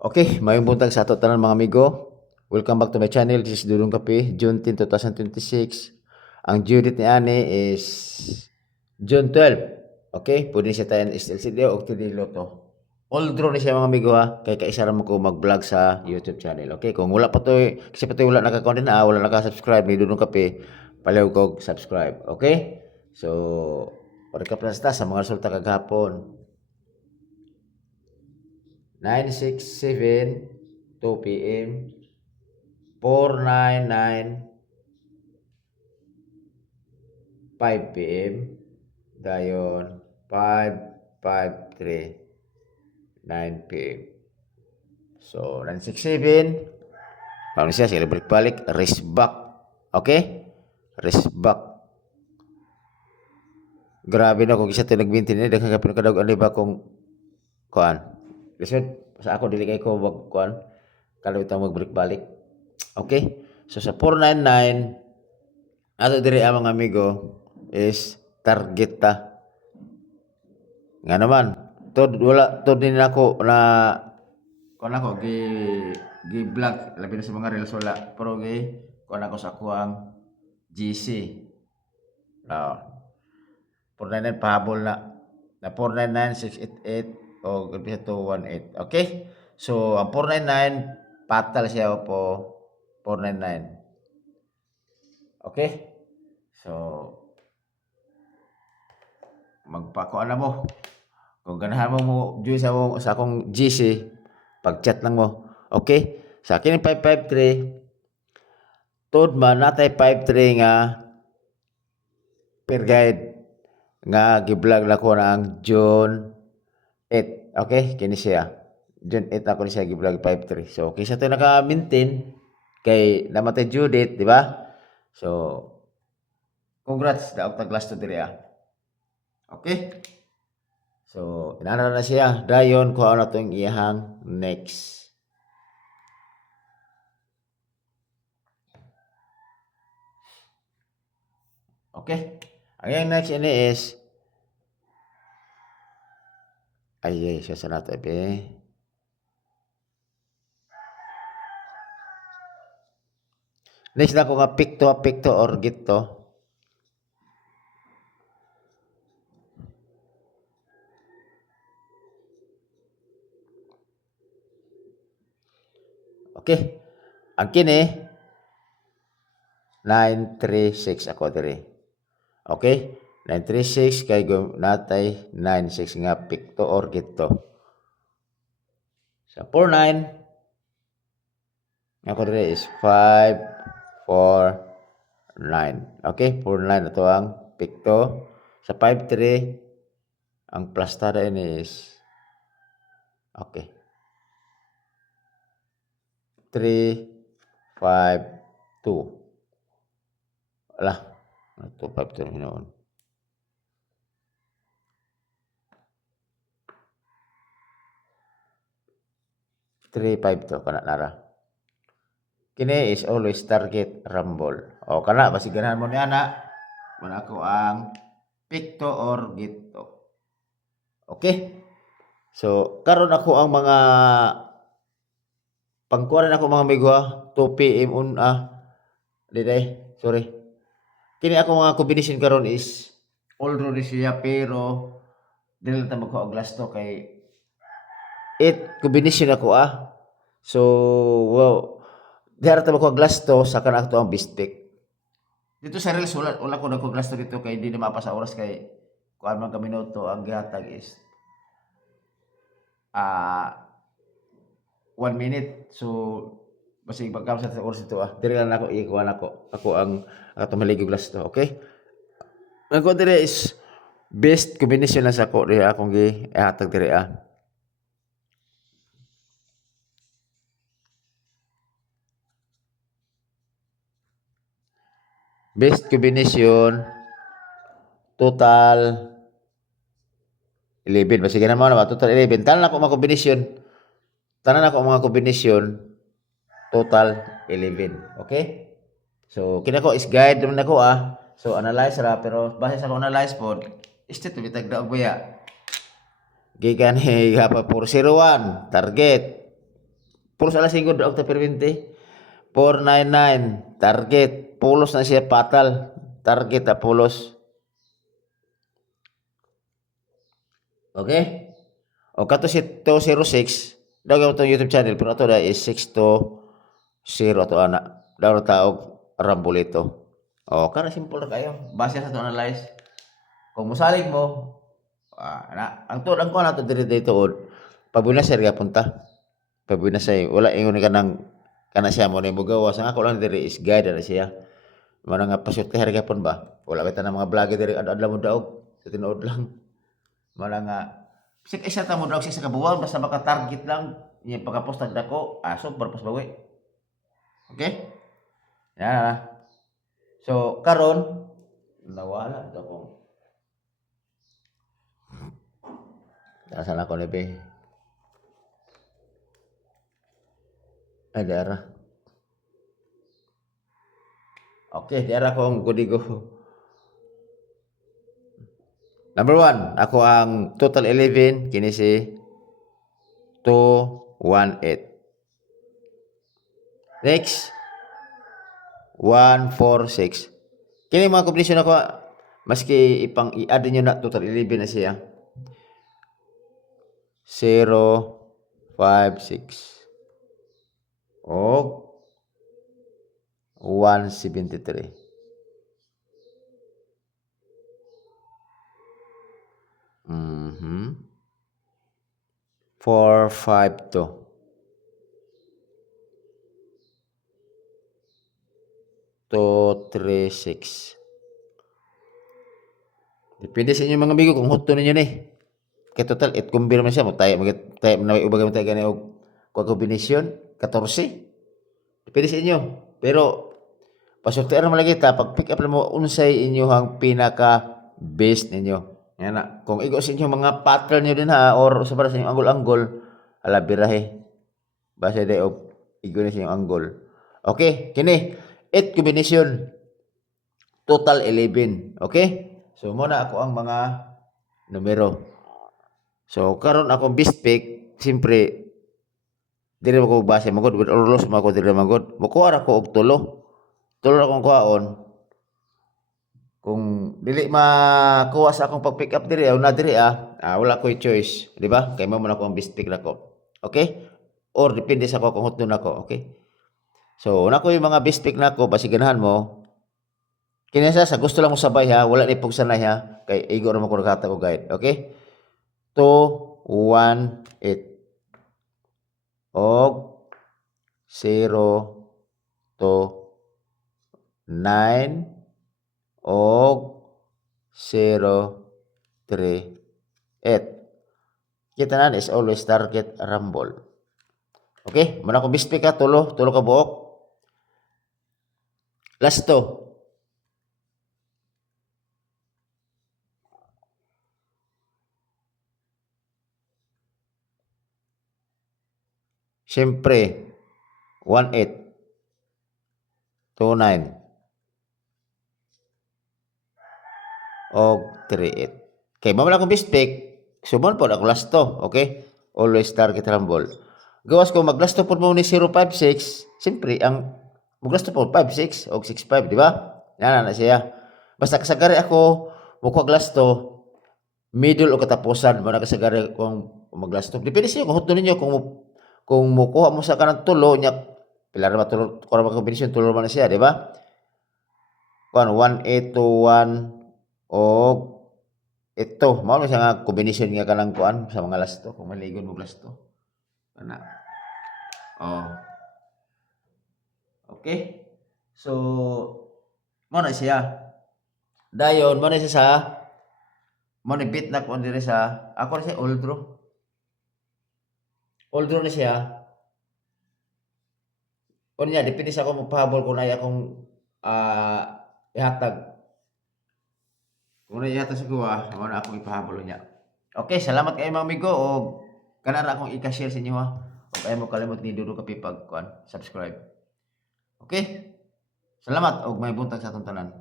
Okay, mayong buntag sa ato tanan mga amigo. Welcome back to my channel. This is Dudong Kape, June 10, 2026. Ang due date ni Ani is June 12. Okay, pwede siya tayo SLCD o TD Lotto. All draw ni siya mga amigo ha. Kaya kaisara mo ko mag-vlog sa YouTube channel. Okay, kung wala pa to, kasi pa to wala naka-content na, wala naka-subscribe ni Dudong Kape, palaw ko subscribe. Okay? So, recap na sa mga resulta kagahapon. 967 2 p.m. 499 5 p.m. Dayon 553 9 p.m. So 967 paano siya sila balik race back. Okay? Race back. Grabe na kung isa ito nagbintin niya daghang kapin kadawg ani ba kung kuan. Lisod sa ako dili kay ko wag kuan kalau ito magbalik-balik. Okay? So sa 499 ato diri ang mga amigo is target ta. Nga naman, wala to din ako na kuan ako gi vlog labi na sa mga reels wala pero kuan ako sa kuang GC. Ah, 499 pahabol na 499 688 o gabisa 218. Okay? So ang 499 patal siya po 499. Okay? So magpakuan na mo. Kung ganahan mo join sa akong GC, pag-chat lang mo. Okay? Sa akin 553 tod man natay 53 nga per guide nga gi-vlog na ko na ang June 8. Okay? Kini siya. June 8 ako ni siya gi-vlog 53. So, kaysa to naka-maintain kay namatay due date, di ba? So, congrats daog tag last to diri ah. Okay? So, inana na siya. Dayon ko na itong iyahang next. Okay? Ang iyang next ini is ay siya sa nato ebe. Next na ko nga pick to or get to. Okay. Ang kini 936 ako diri. Okay? 936 kay natay 96 nga pick to or get to. Sa 49 ako diri is 549. Okay? 49 ito ang pick to. Sa 53 ang plus tada ini is okay. 3, 5, 2. Alah, 2, 5, 2 noon. 3, 5 to kana nara. Kini is always target rumble. O kana basi ganahan mo ni ana. Wala ko ang pick to or get to. Okay? So, karon ako ang mga pangkuan ako mga amigo 2 PM sorry. Kini ako mga combination karon is all draw ni siya pero dili ta magkuha og last to kay 8 combination ako So, wow. Dihara ta magkuha og last to sa kana ato ang best pick. Dito sa reels wala ko nagkuha last to dito kay di na mapa sa oras kay kuan man ka minuto ang gihatag is 1 minute. So, basi pagkam sa oras ito diri lang ako ikuha ako ang ato maligog last to. Okay? Ang ko diri is best combination na sa ko diri akong gihatag diri Best combination total 11. Basi ganun mo na ba? Total 11. Tanan ako mga kombinasyon total 11. Okay? So, kinako is guide naman ako So, analyze ra pero base sa akong analyze po, istit to bitag daog buya. Gikan hapa 401 target. Pulos alas 5 daog ta perwente. 499 target. Pulos na siya patal. Target ta pulos. Okay? O kato si 206 daw itong YouTube channel pero ato da is 620 ato ana. Daw taog Rambolito. O kana simple na kayo. Base sa to analyze. Kung musalig mo ang tuod ang ko na to diri dito pabunasir ga punta. Pabunasay wala ingon ka nang kana siya mo ni mugawas ang ako lang diri is guide na siya. Mara nga pasyote hari gapon ba. Wala kita na mga vlogger diri adlaw mo daog sa tinuod lang. Mara nga sik isa ta mo daog sa kabuwan basta maka-target lang yung pagka-post dako super pas bawi. Okay? Yan na. So karon nawala daw ko. Nasaan ako ni be? Ada. Okay, diara ko ang gudigo. Number 1, ako ang total 11 kini si 218. Next 146. Kini mga completion ako maski ipang i-add niyo na total 11 na siya. 0 5 6 og 173. 452. 236. Depende sa inyo mga amigo kung husto ninyo ni. Kay total 8 kumbir man siya mo tayo na may ubag mo tayo gani og kombinasyon 14. Depende sa inyo. Pero pasortean mo lagi ta pag pick up mo unsay inyohang pinaka best ninyo. Yan na. Kung igo sa inyo mga pattern nyo din ha or sa para sa inyong anggol-anggol ala birahe. Base day of igo na sa inyong anggol. Okay, kini 8 combination total 11. Okay? So muna ako ang mga numero. So karon akong best pick siyempre dili mo ko base magod with orlos mo ko dili magod. Mukuha ra ko og tulo. Tulo akong kuhaon. Kung dili makuha sa akong pag-pick up diri na diri wala ko'y choice, di ba? Kay mo man ako ang best pick nako. Okay? Or depende sa ako kung hutno nako, okay? So, nako yung mga best pick nako basi ganahan mo. Kinasa sa gusto lang mo sabay ha, wala ni pug sanay ha. Kay igo ra mo ko nakata ko guide, okay? 2 1 8 og 0 2 9 og 0 3 8. Kita na is always target rumble. Okay, muna ko bispik ka tulo ka buok. Last to. Siyempre 18 29 og 38. Okay, mamala akong bispik. Sumon po ako last to, okay? Always target rumble. Gawas ko mag last to po mo ni 056. Siyempre ang mag last to po 56 og 65, di ba? Yan na siya. Basta kasagari ako mukha last to middle o katapusan mo na kasagari kung mag last to. Depende siya kung huto ninyo kung mukuha mo sa kanang tulo nya pila ra matulog ko ra kombinasyon tulo man siya, di ba? 1821 og ito mao na siya nga kombinasyon nga kanang kuan sa mga last to kung maligon mo last to ana okay so mo na siya dayon mo na siya sa mo ni bit na ko dire sa ako na siya old draw na siya kunya depende sa ako magpahabol kung ay akong ihatag. Kung ihatag sa kuha, mo na akong ipahabol niya. Okay, salamat kayo mga amigo o kanara akong i-share sa inyo ha. O kayo mo kalimot ni Dudu Kapipag subscribe. Okay? Salamat og may buntag sa atong tanan.